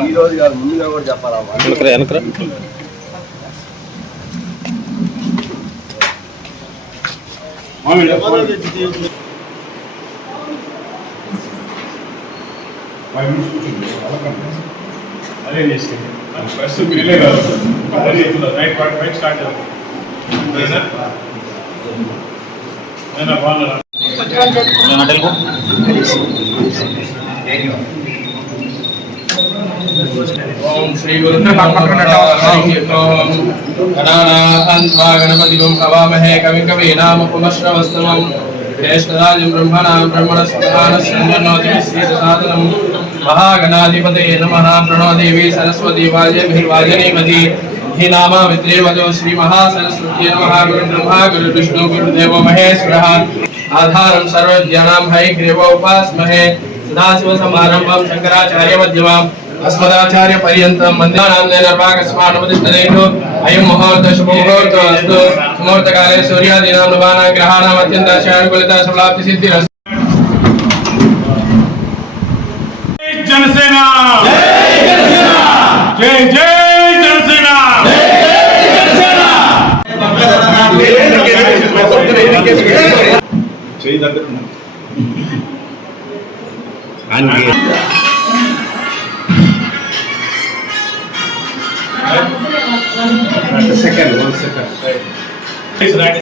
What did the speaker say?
ఈ రోజు కాదు ముందుగా కూడా చెప్పాలా వెనకరా అదే చేసుకుంది ఫస్ట్ మీరే కాదు అదే చెప్తున్నారు రైట్ స్టార్ట్ బాగున్నారా ఓం శ్రీ గణపతిం హవామహే కవిం కవీనాముపమశ్రవస్తమం జ్యేష్ఠరాజం బ్రహ్మణాం బ్రహ్మణస్పదానస్సంజన్నోతిశ్రీదసాదనం మహాగణాధిపతయే నమః ప్రణో దేవి సరస్వతి వాజనీమతి ధీనామావిత్రేవజో శ్రీ మహాసరస్వత్యై నమః గురు బ్రహ్మ గురు విష్ణు గురుదేవో మహేశ్వరः ఆధారం సర్వజ్ఞానాం హయగ్రీవో ఉపాస్మహే సదాశివ సమారంభం శంకరాచార్య మధ్యమాం अस्मदाचार्य पर्यन्तं मन्दानान्नेनर्वाकस्मानुपतिष्ठदेषु अयं मुहूर्तः शुभमुहूर्तो अस्तु मुहूर्तकाले सूर्यादीनां नवानां ग्रहाणाम् अत्यन्तानुकूलिता सफलाप्तिसिद्धिरस्तु। जनसेना जय जय जनसेना One second.